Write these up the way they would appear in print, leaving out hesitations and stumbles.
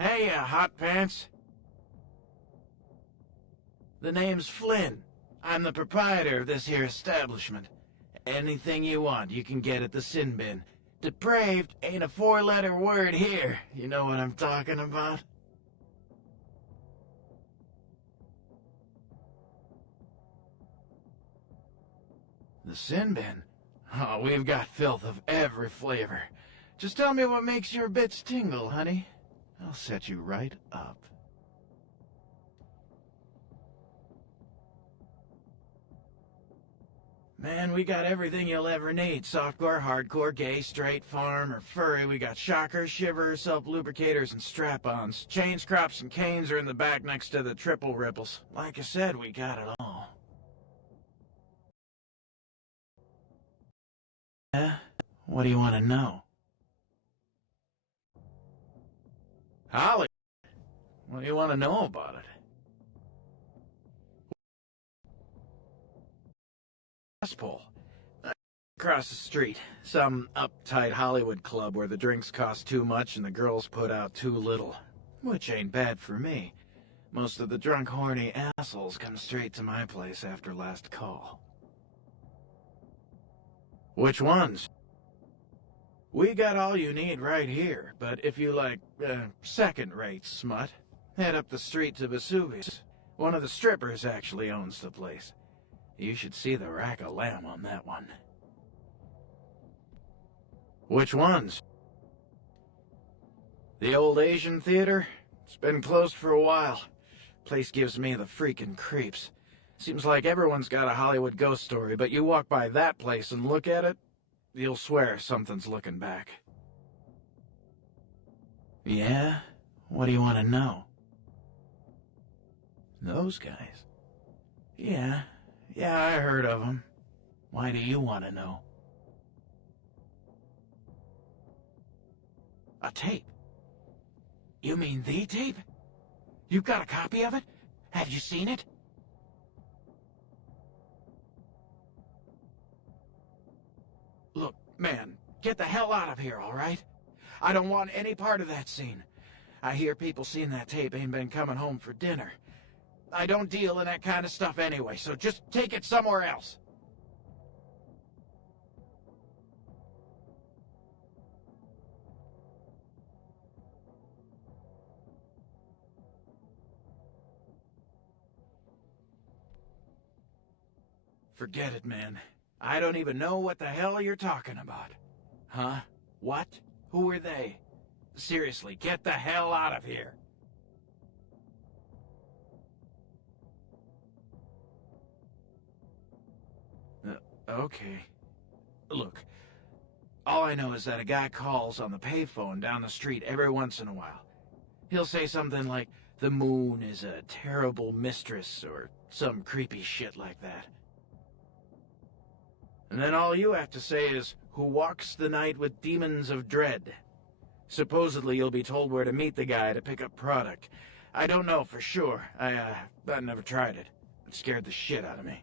Hey, hot pants. The name's Flynn. I'm the proprietor of this here establishment. Anything you want, you can get at the sin bin. Depraved ain't a four-letter word here. You know what I'm talking about? The sin bin? Oh, we've got filth of every flavor. Just tell me what makes your bits tingle, honey. I'll set you right up. Man, we got everything you'll ever need. Softcore, hardcore, gay, straight, farm, or furry. We got shockers, shivers, self-lubricators, and strap-ons. Chains, crops, and canes are in the back next to the triple ripples. Like I said, we got it all. Yeah? What do you want to know? Holly, what do you want to know about it? Pole. Across the street, some uptight Hollywood club where the drinks cost too much and the girls put out too little. Which ain't bad for me. Most of the drunk, horny assholes come straight to my place after last call. Which ones? We got all you need right here, but if you like, second-rate smut, head up the street to Vesuvius. One of the strippers actually owns the place. You should see the rack of lamb on that one. Which ones? The old Asian theater? It's been closed for a while. Place gives me the freaking creeps. Seems like everyone's got a Hollywood ghost story, but you walk by that place and look at it, you'll swear something's looking back. Yeah? What do you want to know? Those guys? Yeah, I heard of them. Why do you want to know? A tape? You mean the tape? You've got a copy of it? Have you seen it? Look, man, get the hell out of here, all right? I don't want any part of that scene. I hear people seeing that tape ain't been coming home for dinner. I don't deal in that kind of stuff anyway, so just take it somewhere else. Forget it, man. I don't even know what the hell you're talking about. Huh? What? Who are they? Seriously, get the hell out of here. Okay. Look, all I know is that a guy calls on the payphone down the street every once in a while. He'll say something like, the moon is a terrible mistress, or some creepy shit like that. And then all you have to say is, who walks the night with demons of dread. Supposedly you'll be told where to meet the guy to pick up product. I don't know for sure. I never tried it. It scared the shit out of me.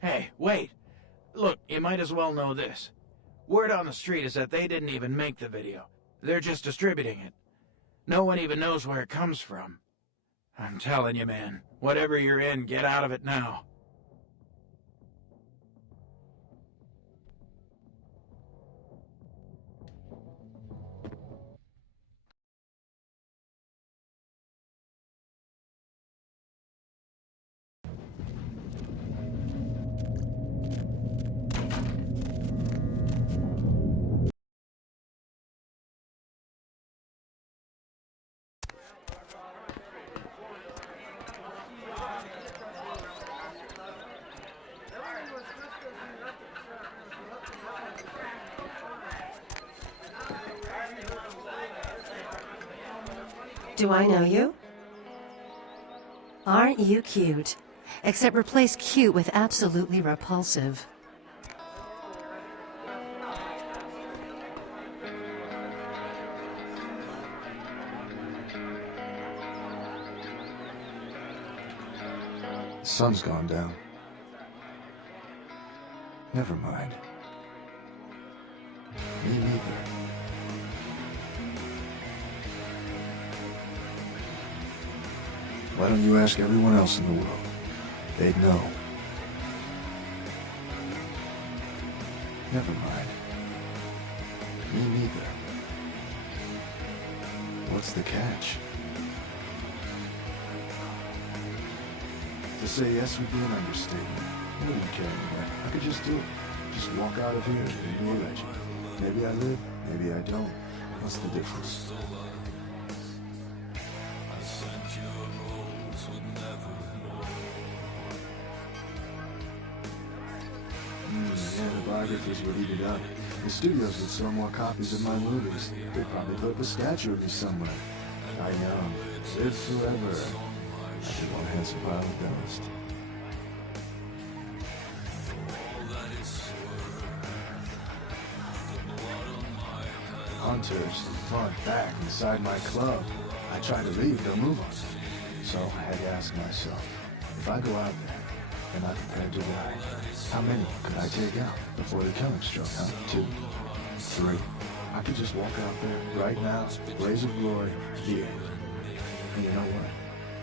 Hey, wait. Look, you might as well know this. Word on the street is that they didn't even make the video. They're just distributing it. No one even knows where it comes from. I'm telling you, man, whatever you're in, get out of it now. Do I know you? Aren't you cute? Except replace cute with absolutely repulsive. The sun's gone down. Never mind. Why don't you ask everyone else in the world? They'd know. Never mind. Me neither. What's the catch? To say yes would be an understatement. I wouldn't care anyway. I could just do it. Just walk out of here and be a legend. Maybe I live, maybe I don't. What's the difference? Yeah, the biographies would eat it up. The studios would sell more copies of my movies. They'd probably put up a statue of me somewhere. I know. Live forever. I just want a handsome pile of dust. Hunters, fun back inside my club. I tried to leave, they'll move on. So I had to ask myself, if I go out there and I'm prepared to die, how many could I take out before the killing stroke, huh? 2, 3. I could just walk out there right now, blaze of glory, here. And you know what?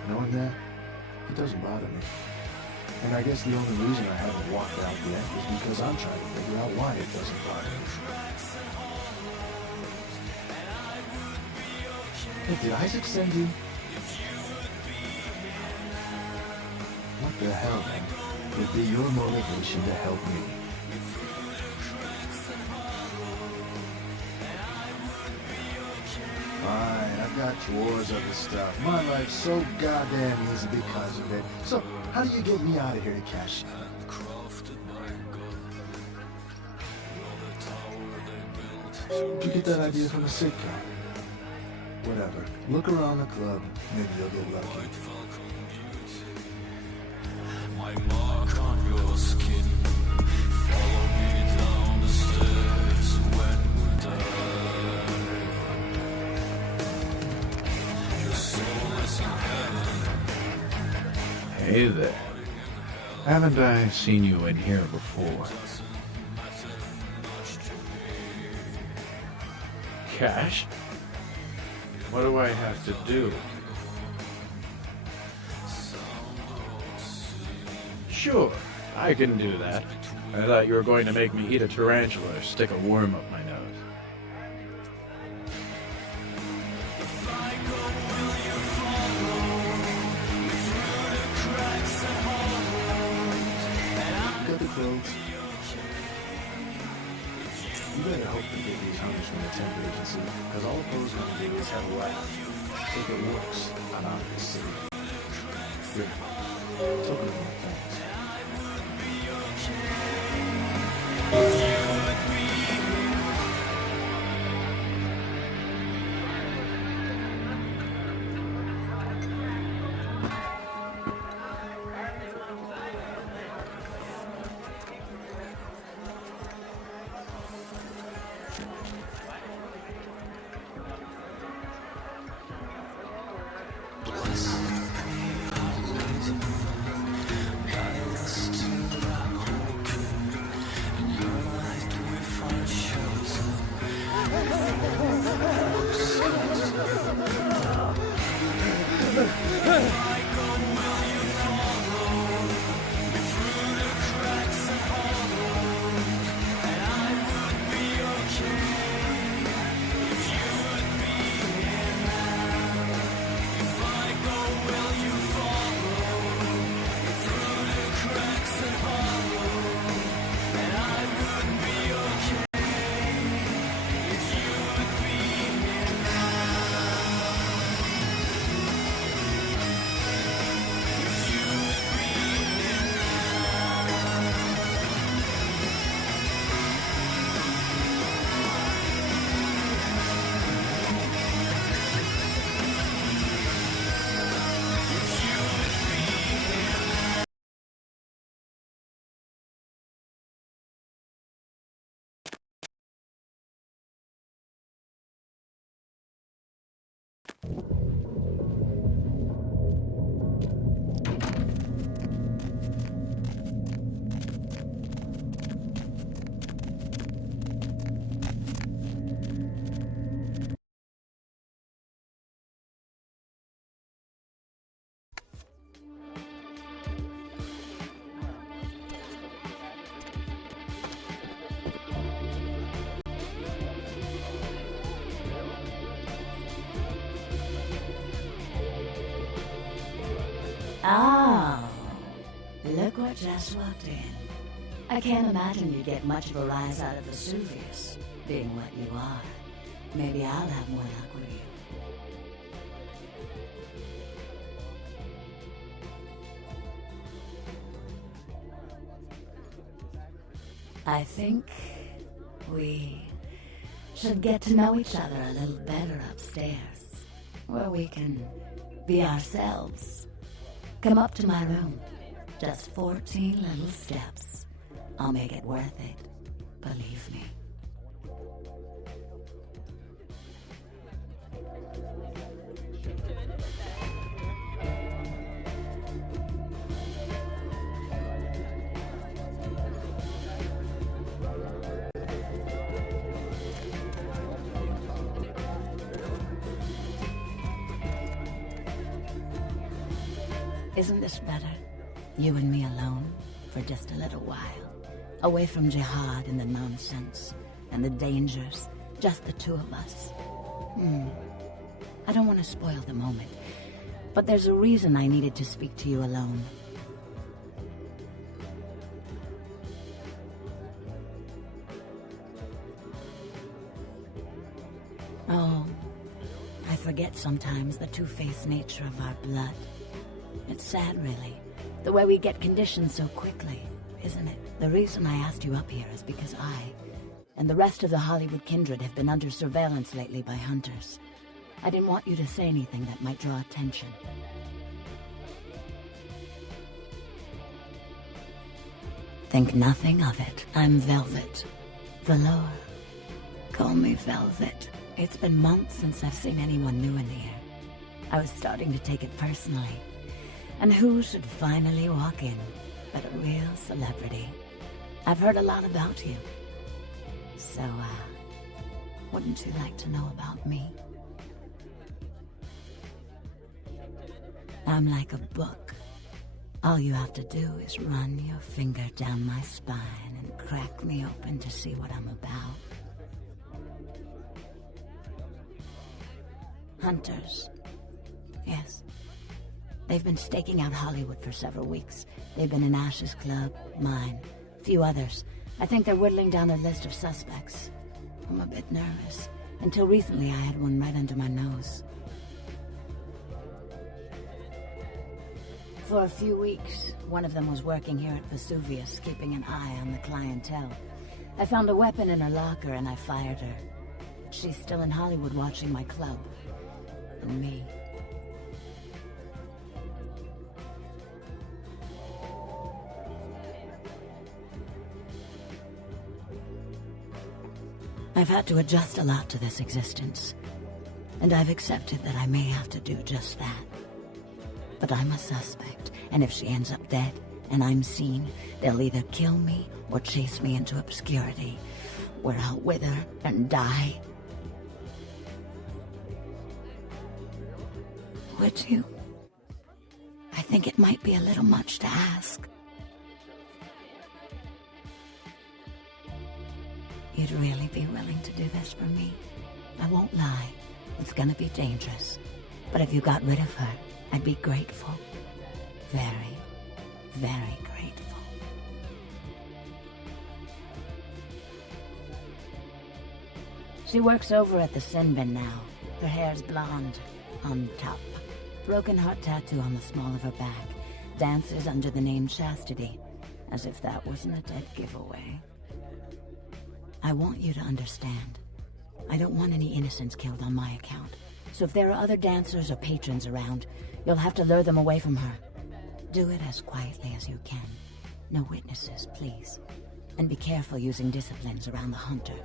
Knowing that, it doesn't bother me. And I guess the only reason I haven't walked out yet is because I'm trying to figure out why it doesn't bother me. Hey, did Isaac send you? What the hell, then, would be your motivation to help me? Fine, I've got drawers of the stuff. My life's so goddamn easy because of it. So, how do you get me out of here to cash in? Did you get that idea from a sitcom? Whatever. Look around the club. Maybe you'll get lucky. My mark on your skin. Follow me down the stairs when we die. Your soul is in heaven. Hey there. Haven't I seen you in here before? Cash? What do I have to do? Sure, I can do that. I thought you were going to make me eat a tarantula or stick a worm up my nose. Got the clothes. You better hope to get these hunters from the temp agency, because all Poe's gonna do is have a laugh. If it works, I'm out of the city. Good. Talking about things. Oh, look what just walked in. I can't imagine you get much of a rise out of Vesuvius, being what you are. Maybe I'll have more luck with you. I think we should get to know each other a little better upstairs, where we can be ourselves. Come up to my room. Just 14 little steps. I'll make it worth it. Believe me. Isn't this better? You and me alone, for just a little while. Away from jihad and the nonsense, and the dangers. Just the two of us. I don't want to spoil the moment, but there's a reason I needed to speak to you alone. Oh, I forget sometimes the two-faced nature of our blood. It's sad, really, the way we get conditioned so quickly, isn't it? The reason I asked you up here is because I, and the rest of the Hollywood kindred have been under surveillance lately by hunters. I didn't want you to say anything that might draw attention. Think nothing of it. I'm Velvet. Velour. Call me Velvet. It's been months since I've seen anyone new in here. I was starting to take it personally. And who should finally walk in but a real celebrity? I've heard a lot about you. So, wouldn't you like to know about me? I'm like a book. All you have to do is run your finger down my spine and crack me open to see what I'm about. Hunters. Yes. They've been staking out Hollywood for several weeks. They've been in Ash's club, mine, a few others. I think they're whittling down their list of suspects. I'm a bit nervous. Until recently, I had one right under my nose. For a few weeks, one of them was working here at Vesuvius, keeping an eye on the clientele. I found a weapon in her locker and I fired her. She's still in Hollywood watching my club. And me. I've had to adjust a lot to this existence, and I've accepted that I may have to do just that. But I'm a suspect, and if she ends up dead, and I'm seen, they'll either kill me or chase me into obscurity, where I'll wither and die. Would you? I think it might be a little much to ask. You'd really be willing to do this for me? I won't lie. It's gonna be dangerous. But if you got rid of her, I'd be grateful. Very, very grateful. She works over at the Sin Bin now. Her hair's blonde, on top. Broken heart tattoo on the small of her back. Dances under the name Chastity, as if that wasn't a dead giveaway. I want you to understand. I don't want any innocents killed on my account. So if there are other dancers or patrons around, you'll have to lure them away from her. Do it as quietly as you can. No witnesses, please. And be careful using disciplines around the hunter.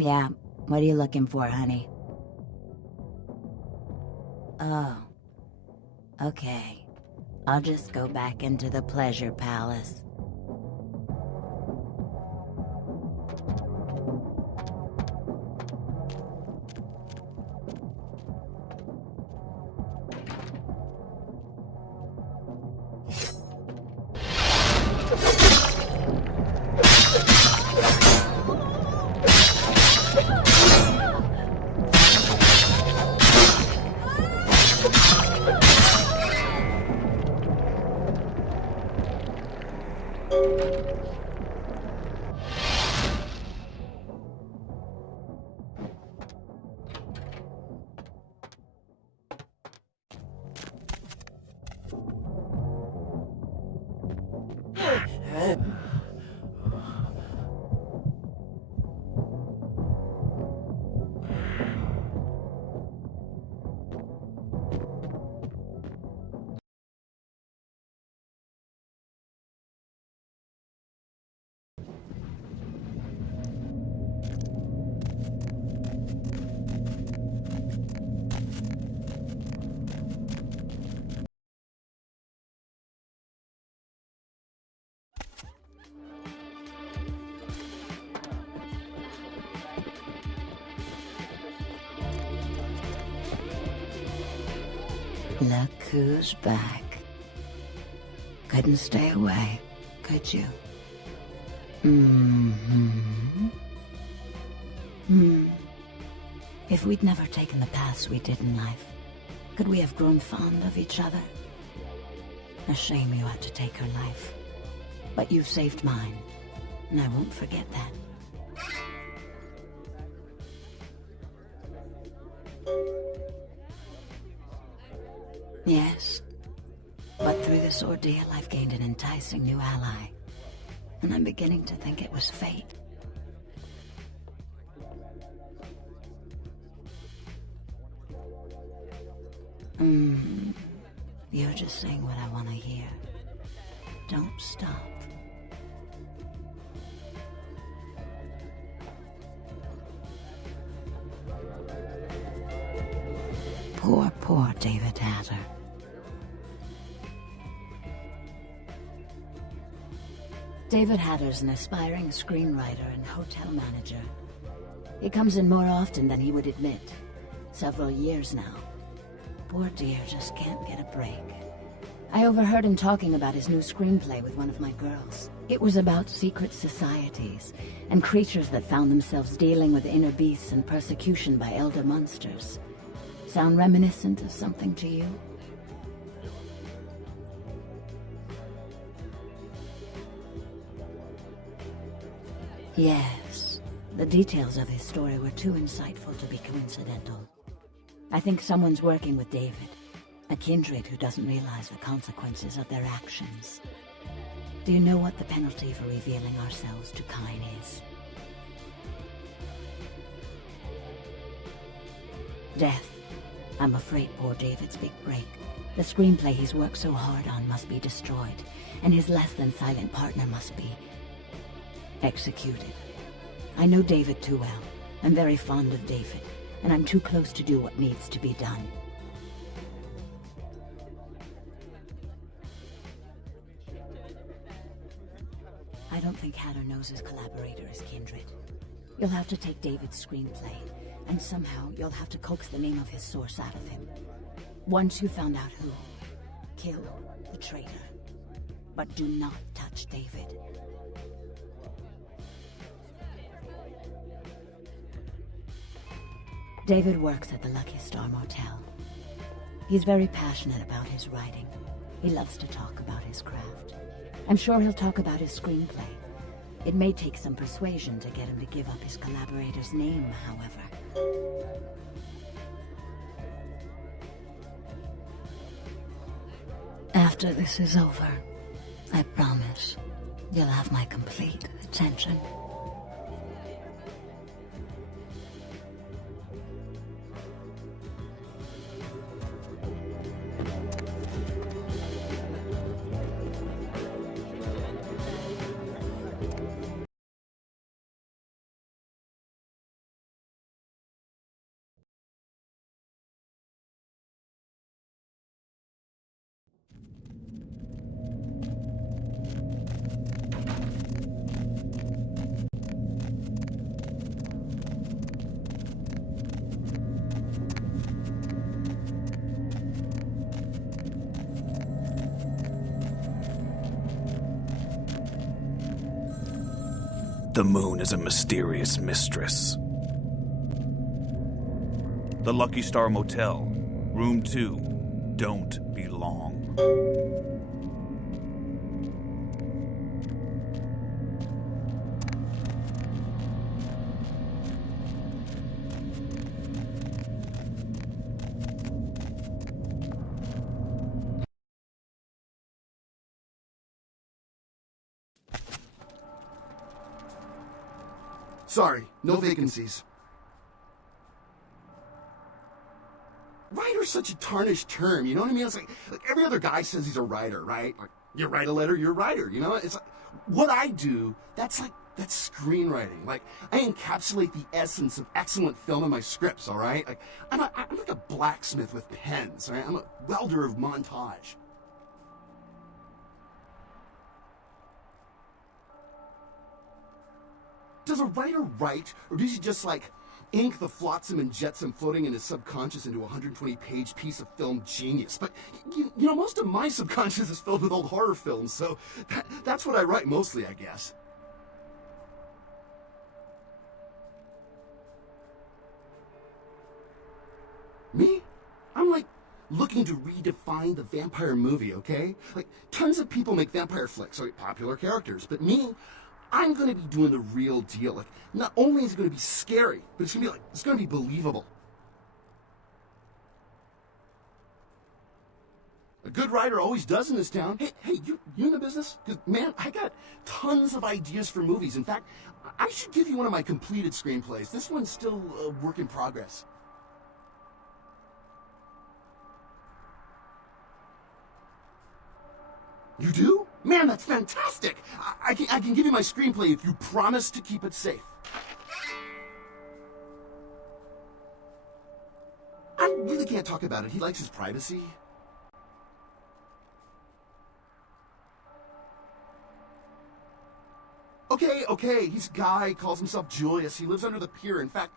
Yeah, what are you looking for, honey? Oh. Okay. I'll just go back into the pleasure palace. Look who's back. Couldn't stay away, could you? If we'd never taken the paths we did in life, could we have grown fond of each other? A shame you had to take her life. But you've saved mine, and I won't forget that. Yes, but through this ordeal I've gained an enticing new ally, and I'm beginning to think it was fate. You're just saying what I want to hear. Don't stop. Poor David Hatter. David Hatter's an aspiring screenwriter and hotel manager. He comes in more often than he would admit. Several years now. Poor dear just can't get a break. I overheard him talking about his new screenplay with one of my girls. It was about secret societies and creatures that found themselves dealing with inner beasts and persecution by elder monsters. Sound reminiscent of something to you? Yes. The details of his story were too insightful to be coincidental. I think someone's working with David, a kindred who doesn't realize the consequences of their actions. Do you know what the penalty for revealing ourselves to Kine is? Death. I'm afraid poor David's big break. The screenplay he's worked so hard on must be destroyed, and his less-than-silent partner must be executed. I know David too well. I'm very fond of David, and I'm too close to do what needs to be done. I don't think Hatter knows his collaborator is Kindred. You'll have to take David's screenplay, and somehow you'll have to coax the name of his source out of him. Once you found out who, kill the traitor. But do not touch David. David works at the Lucky Star Motel. He's very passionate about his writing. He loves to talk about his craft. I'm sure he'll talk about his screenplay. It may take some persuasion to get him to give up his collaborator's name, however. After this is over, I promise you'll have my complete attention. The moon is a mysterious mistress. The Lucky Star Motel, Room 2. Don't be long. Sorry, no vacancies. Writer's such a tarnished term, you know what I mean? It's like every other guy says he's a writer, right? Like, you write a letter, you're a writer, you know? It's like, what I do, that's screenwriting. Like, I encapsulate the essence of excellent film in my scripts, all right? Like, I'm like a blacksmith with pens, all right? I'm a welder of montage. Does a writer write, or does he just, like, ink the flotsam and jetsam floating in his subconscious into a 120-page piece of film genius? But, you know, most of my subconscious is filled with old horror films, so that's what I write mostly, I guess. Me? I'm, like, looking to redefine the vampire movie, okay? Like, tons of people make vampire flicks, like popular characters, but me, I'm gonna be doing the real deal. Like, not only is it gonna be scary, but it's gonna be believable. A good writer always does in this town. Hey, you in the business? Because, man, I got tons of ideas for movies. In fact, I should give you one of my completed screenplays. This one's still a work in progress. You do? Man, that's fantastic! I can give you my screenplay if you promise to keep it safe. I really can't talk about it. He likes his privacy. Okay, he's a guy, calls himself Julius. He lives under the pier. In fact,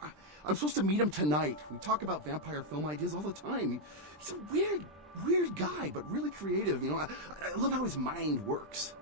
I'm supposed to meet him tonight. We talk about vampire film ideas all the time. He's a weird guy, but really creative. You know, I love how his mind works.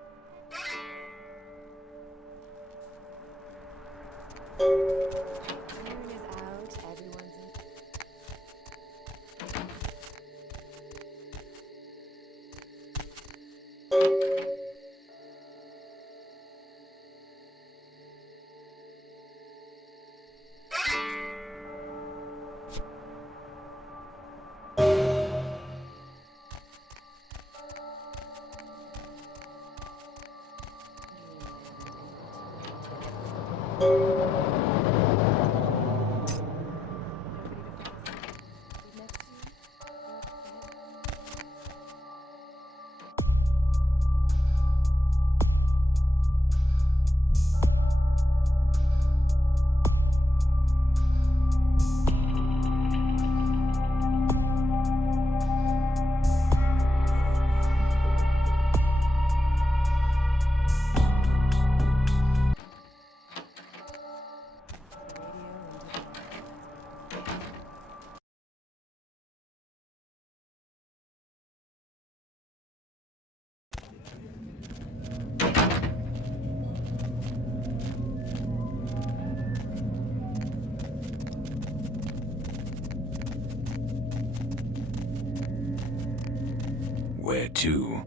Where to?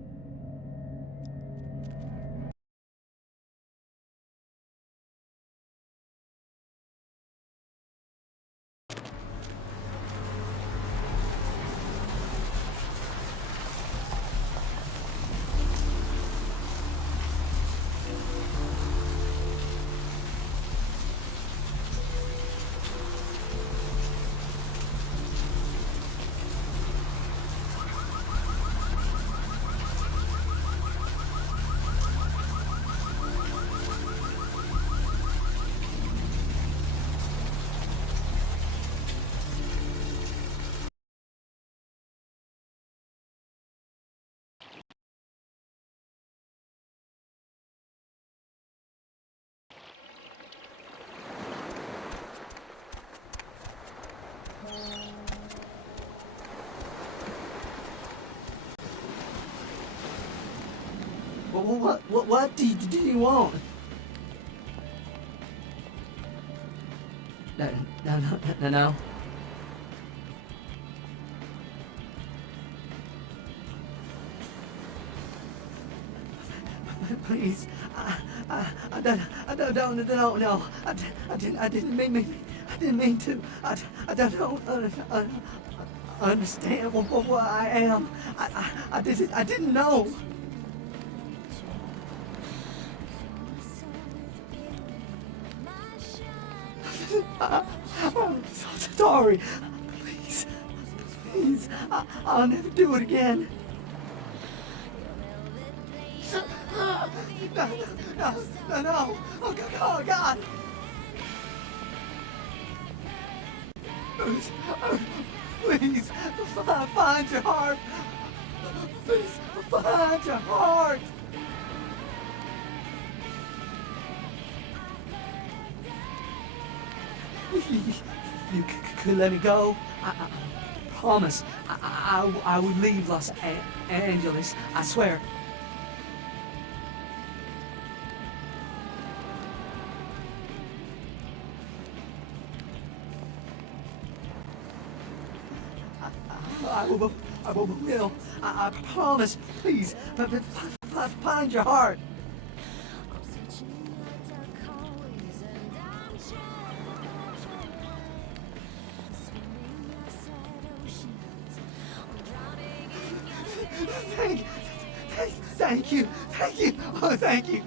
What do you want? No. Please, I don't know. I didn't mean to. I don't understand what I am. I didn't know. I'm so sorry. Please, I'll never do it again. No. Oh, God. Please, find your heart. Please, find your heart. You could let me go. I promise. I would leave Los Angeles. I swear. I will. I promise. Please, find your heart. Thank you. Oh, thank you.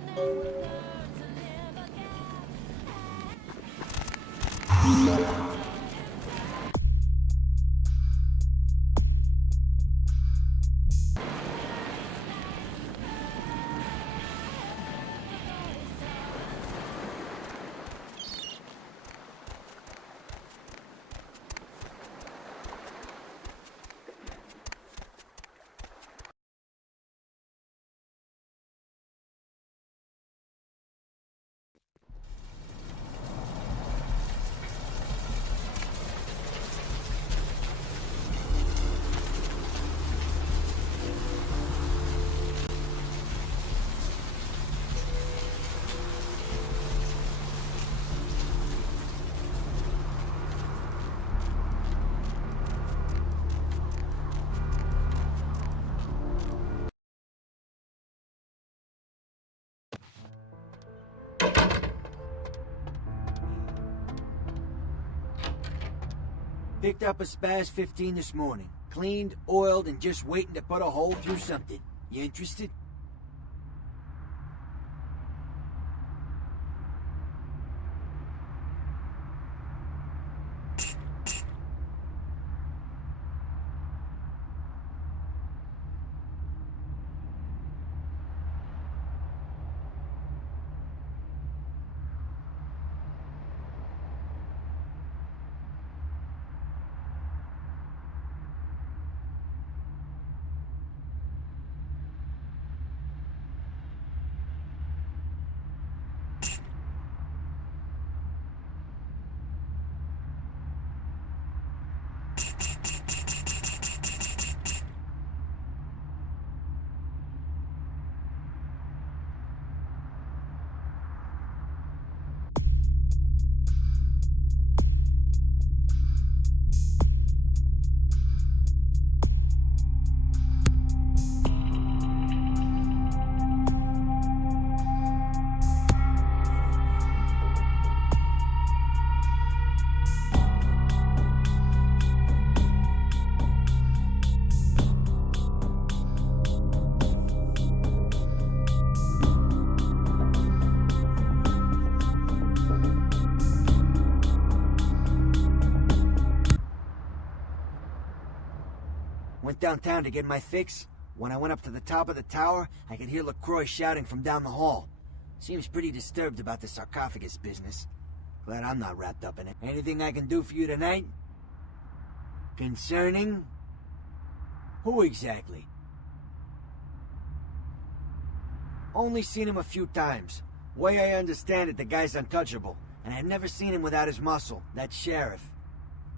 Picked up a Spaz 15 this morning. Cleaned, oiled, and just waiting to put a hole through something. You interested? Went downtown to get my fix. When I went up to the top of the tower, I could hear LaCroix shouting from down the hall. Seems pretty disturbed about the sarcophagus business. Glad I'm not wrapped up in it. Anything I can do for you tonight? Concerning? Who exactly? Only seen him a few times. Way I understand it, the guy's untouchable. And I've never seen him without his muscle, that sheriff.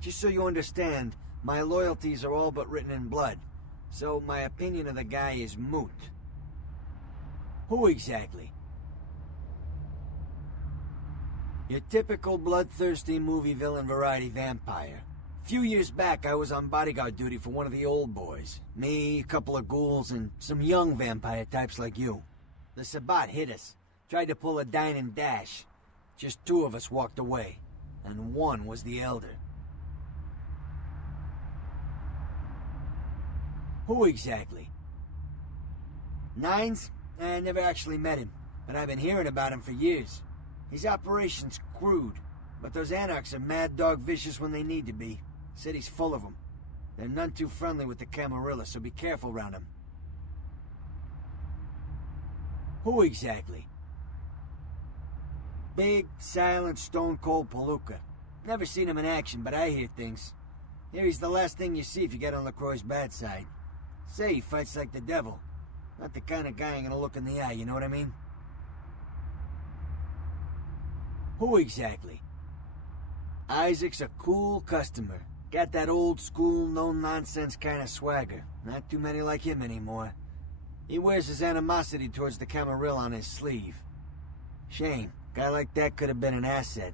Just so you understand, my loyalties are all but written in blood, so my opinion of the guy is moot. Who exactly? Your typical bloodthirsty movie villain variety vampire. A few years back, I was on bodyguard duty for one of the old boys. Me, a couple of ghouls, and some young vampire types like you. The Sabbat hit us. Tried to pull a dine and dash. Just 2 of us walked away. And 1 was the Elder. Who exactly? Nines? I never actually met him, but I've been hearing about him for years. His operation's crude, but those anarchs are mad dog vicious when they need to be. City's full of them. They're none too friendly with the Camarilla, so be careful around them. Who exactly? Big, silent, stone-cold palooka. Never seen him in action, but I hear things. Here he's the last thing you see if you get on LaCroix's bad side. Say he fights like the devil. Not the kind of guy I'm gonna look in the eye, you know what I mean? Who exactly? Isaac's a cool customer. Got that old school, no-nonsense kind of swagger. Not too many like him anymore. He wears his animosity towards the Camarilla on his sleeve. Shame. Guy like that could have been an asset.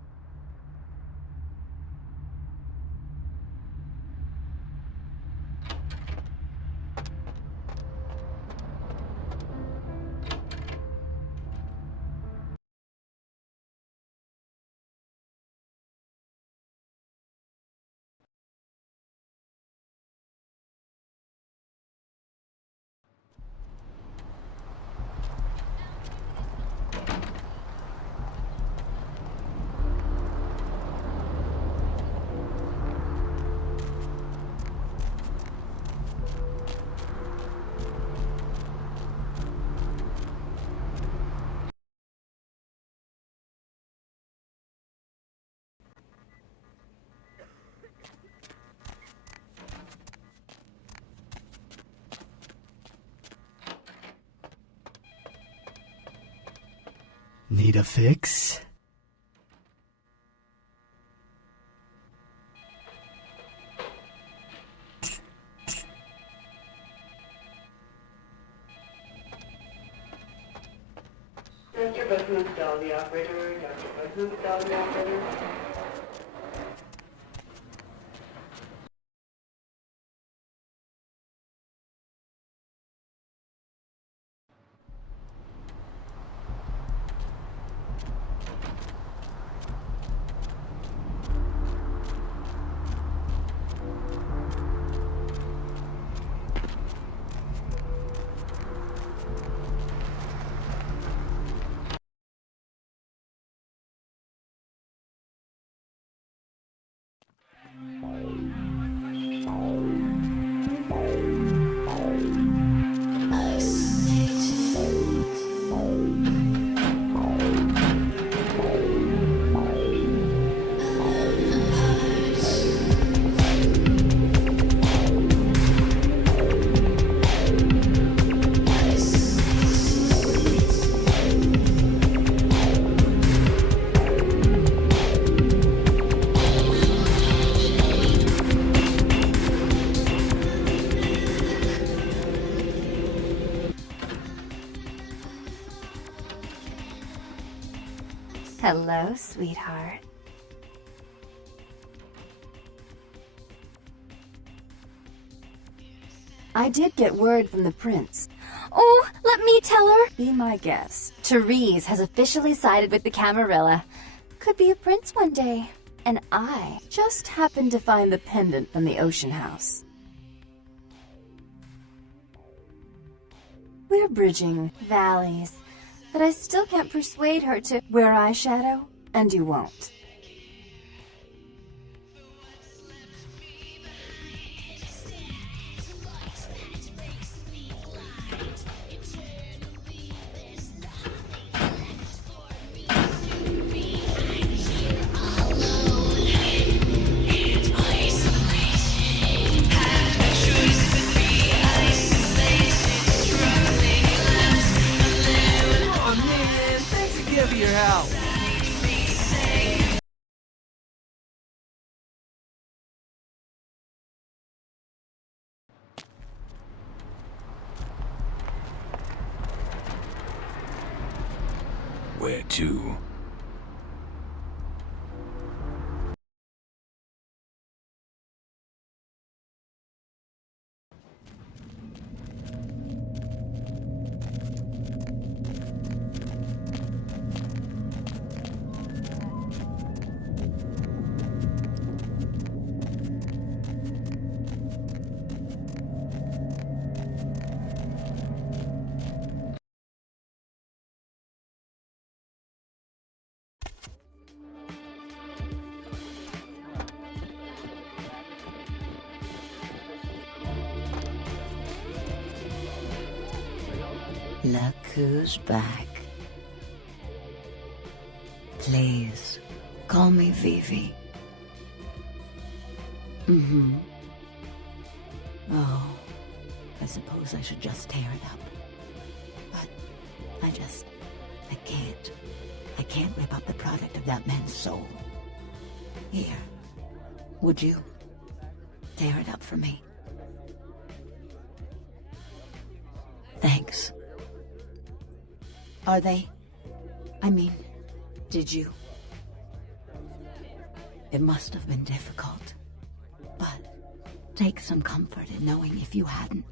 Need a fix? Dr. Bahoop, the operator. Dr. Bahoop, the operator. Hello, sweetheart. I did get word from the prince. Oh, let me tell her. Be my guest. Therese has officially sided with the Camarilla. Could be a prince one day. And I just happened to find the pendant from the Ocean House. We're bridging valleys, but I still can't persuade her to wear eyeshadow, and you won't. For your help. Where to? Look who's back. Please, call me Vivi. Mm-hmm. Oh, I suppose I should just tear it up. But I can't. I can't rip up the product of that man's soul. Here, would you tear it up for me? Thanks. Are they? I mean, did you? It must have been difficult. But take some comfort in knowing if you hadn't,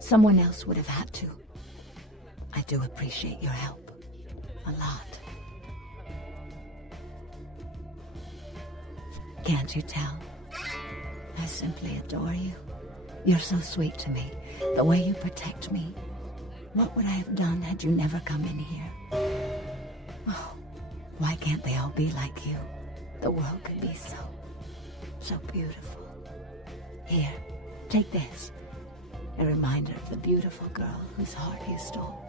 someone else would have had to. I do appreciate your help. A lot. Can't you tell? I simply adore you. You're so sweet to me. The way you protect me. What would I have done had you never come in here? Oh, why can't they all be like you? The world could be so beautiful. Here, take this. A reminder of the beautiful girl whose heart you stole.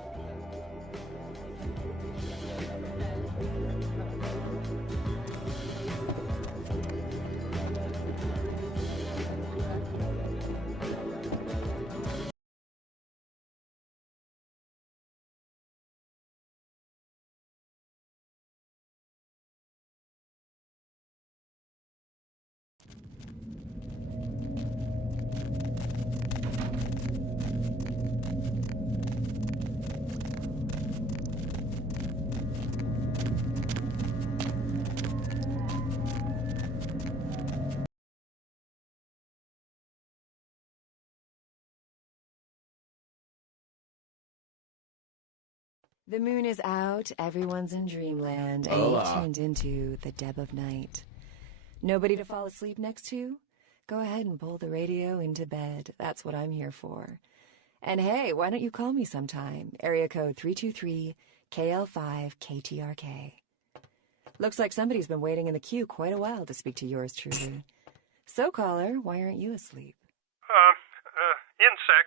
The moon is out, everyone's in dreamland, and Hola. you've tuned into the Deb of Night. Nobody to fall asleep next to? Go ahead and pull the radio into bed. That's what I'm here for. And hey, why don't you call me sometime? Area code 323-KL5-KTRK. Looks like somebody's been waiting in the queue quite a while to speak to yours truly. So, caller, why aren't you asleep? Insect.